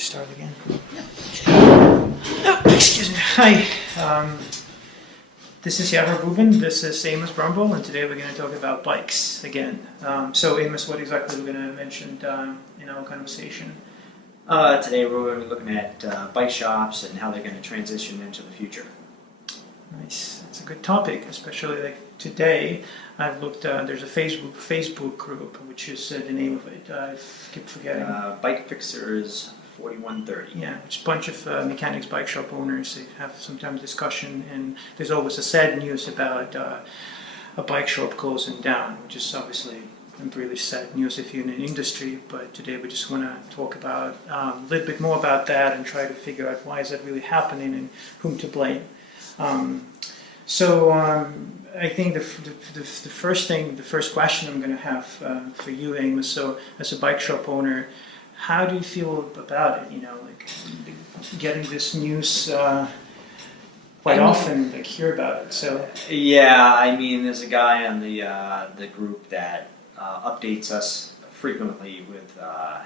Start again. Oh, excuse me. Hi. This is Yahor. This is Amos Brumble, and today we're going to talk about bikes again. So, Amos, what exactly we're going to mention in our conversation? Today we're going to be looking at bike shops and how they're going to transition into the future. Nice. That's a good topic, especially like today. I've looked. There's a Facebook group, which is the name of it. I keep forgetting. Bike Fixers 4130. Yeah, it's a bunch of mechanics, bike shop owners. They have sometimes discussion, and there's always a sad news about a bike shop closing down, which is obviously really sad news if you're in an industry. But today we just want to talk about a little bit more about that and try to figure out why is that really happening and whom to blame. I think the first question I'm going to have for you, Amos. So, as a bike shop owner, how do you feel about it? You know, like getting this news quite often, like hear about it. So yeah, I mean, there's a guy on the group that updates us frequently with.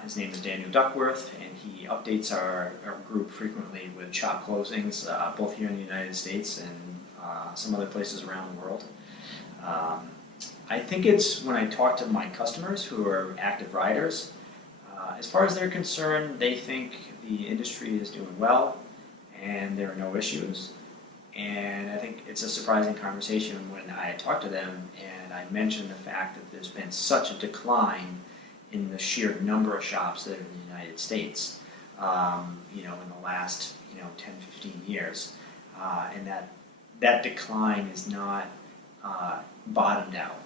His name is Daniel Duckworth, and he updates our group frequently with shop closings, both here in the United States and some other places around the world. I think it's when I talk to my customers who are active riders. As far as they're concerned, they think the industry is doing well and there are no issues. And I think it's a surprising conversation when I talk to them and I mention the fact that there's been such a decline in the sheer number of shops that are in the United States, in the last 10, 15 years. And that decline is not bottomed out.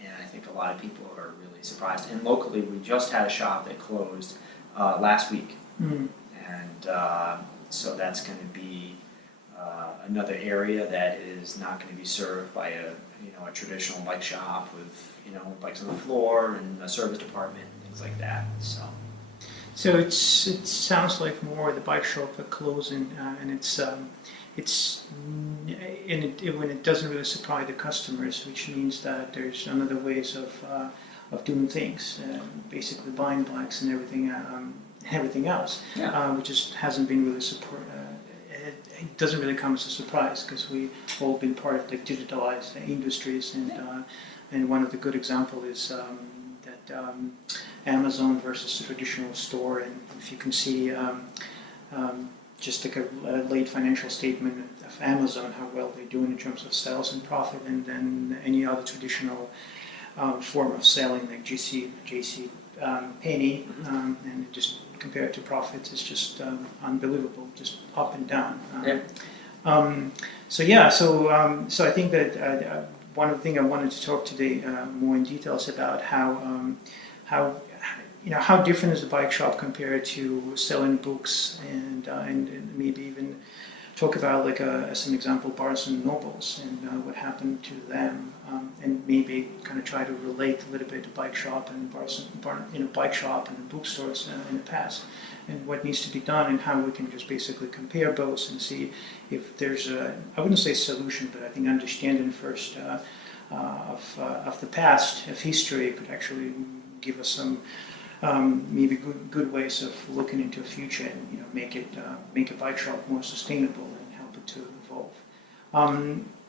And I think a lot of people are really surprised. And locally, we just had a shop that closed last week. And so that's going to be another area that is not going to be served by a traditional bike shop with bikes on the floor and a service department and things like that. So it sounds like more the bike shop are closing, and when it doesn't really supply the customers, which means that there's another ways of doing things, basically buying bikes and everything else, which just hasn't been really support. It doesn't really come as a surprise because we've all been part of the digitalized industries, and one of the good examples is that Amazon versus the traditional store, and if you can see. Just like a late financial statement of Amazon, how well they're doing in terms of sales and profit, and then any other traditional form of selling like JC Penney, and just compared to profits, it's just unbelievable, just up and down. So I think that one of the things I wanted to talk today more in details about how different is a bike shop compared to selling books, and maybe even talk about as an example Barnes and Nobles and what happened to them, and maybe kind of try to relate a little bit to bike shop and bike shop and the bookstores in the past, and what needs to be done and how we can just basically compare both and see if there's I wouldn't say solution, but I think understanding first of the past, of history, could actually give us some maybe good ways of looking into the future and make a bike shop more sustainable and help it to evolve.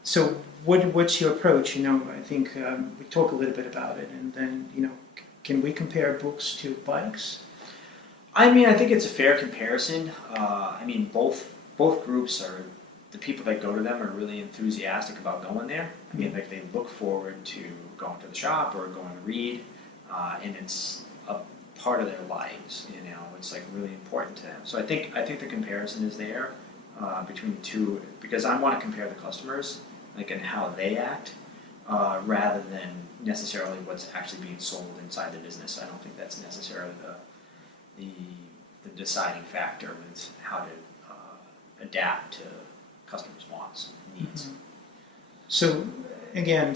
So what's your approach? I think we talk a little bit about it, and then can we compare books to bikes? I mean, I think it's a fair comparison. Both groups are, the people that go to them are really enthusiastic about going there. I mean, like they look forward to going to the shop or going to read, and it's a part of their lives. It's like really important to them. So I think the comparison is there between the two, because I want to compare the customers, like, and how they act, rather than necessarily what's actually being sold inside the business. I don't think that's necessarily the deciding factor with how to adapt to customers' wants and needs. Mm-hmm. So again,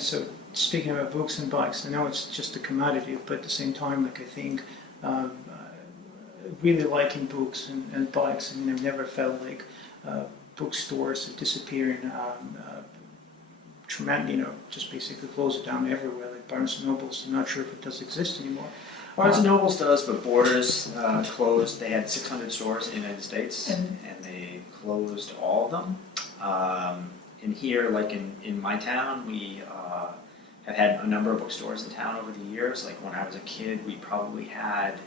speaking about books and bikes, I know it's just a commodity, but at the same time, I think really liking books and bikes. I mean, I've never felt like bookstores are disappearing, just basically close it down everywhere, like Barnes and Nobles. I'm not sure if it does exist anymore. Barnes and Nobles does, but Borders closed. They had 600 stores in the United States, and they closed all of them. And here, like in my town, we have had a number of bookstores in town over the years. Like when I was a kid, we probably had,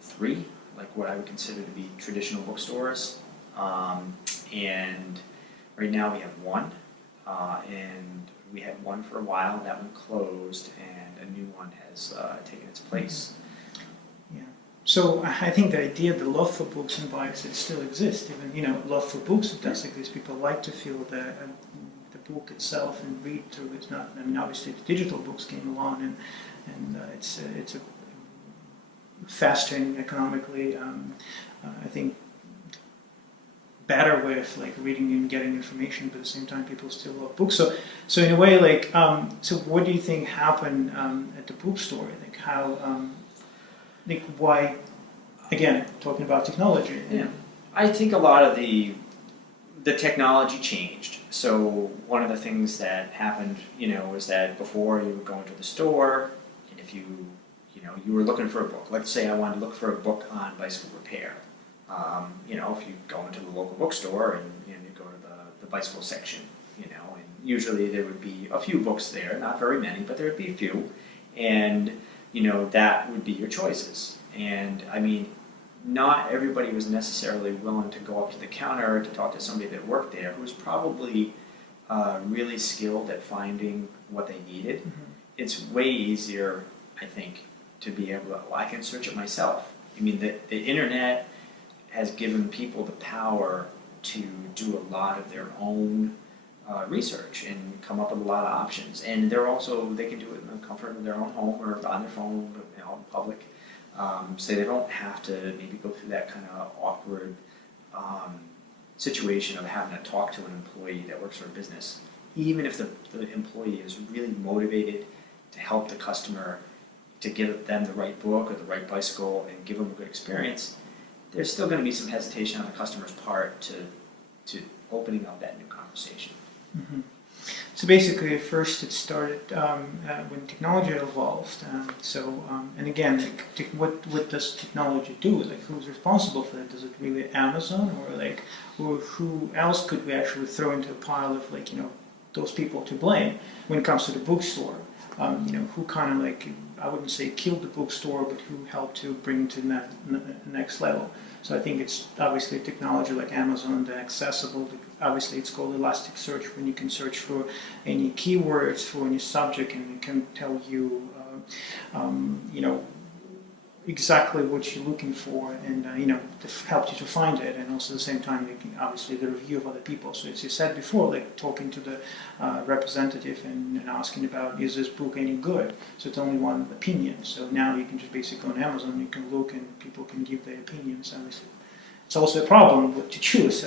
3, like what I would consider to be traditional bookstores. And right now we have 1, and we had 1 for a while. That one closed, and a new one has taken its place. Yeah. So I think the idea, the love for books and bikes, it still exists. Even love for books, it does exist. People like to feel the book itself and read through. It's not. I mean, obviously, the digital books came along, and it's a faster and economically, I think, better way of like reading and getting information, but at the same time people still love books. So in a way, like, so what do you think happened at the bookstore? Like how, like why, again, talking about technology. Yeah. I think a lot of the technology changed. So one of the things that happened, is that before you would go into the store, and if you were looking for a book, let's say I wanted to look for a book on bicycle repair. If you go into the local bookstore and you go to the bicycle section, and usually there would be a few books there, not very many, but there would be a few, and that would be your choices. And I mean, not everybody was necessarily willing to go up to the counter to talk to somebody that worked there who was probably really skilled at finding what they needed. Mm-hmm. It's way easier, I think, to be able to, I can search it myself. I mean, the internet has given people the power to do a lot of their own research and come up with a lot of options. And they can do it in the comfort of their own home or on their phone, in public. So they don't have to maybe go through that kind of awkward situation of having to talk to an employee that works for a business. Even if the employee is really motivated to help the customer, to give them the right book or the right bicycle and give them a good experience, there's still going to be some hesitation on the customer's part to opening up that new conversation. Mm-hmm. So basically, at first it started when technology evolved. And again, like, what does technology do? Like, who's responsible for that? Is it really Amazon, or who else could we actually throw into a pile of those people to blame when it comes to the bookstore? Who kind of I wouldn't say killed the bookstore, but who helped to bring it to the next level. So I think it's obviously technology like Amazon, the accessible. Obviously, it's called Elasticsearch when you can search for any keywords for any subject, and it can tell you, exactly what you're looking for, and to help you to find it. And also at the same time, obviously the review of other people. So as you said before, like talking to the representative and asking about, is this book any good? So it's only one opinion. So now you can just basically go on Amazon, you can look, and people can give their opinions. Obviously, it's also a problem to choose.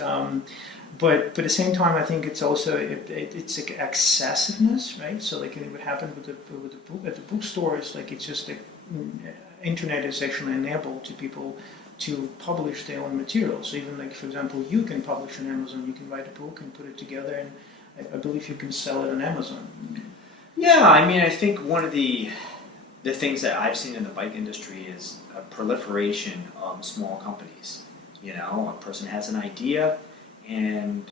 But at the same time, I think it's also it's like excessiveness, right? So like what happened with the book at the bookstores, like it's just like internet is actually enabled to people to publish their own material. So even like, for example, you can publish on Amazon, you can write a book and put it together, and I believe you can sell it on Amazon. Yeah, I mean, I think one of the things that I've seen in the bike industry is a proliferation of small companies. A person has an idea, and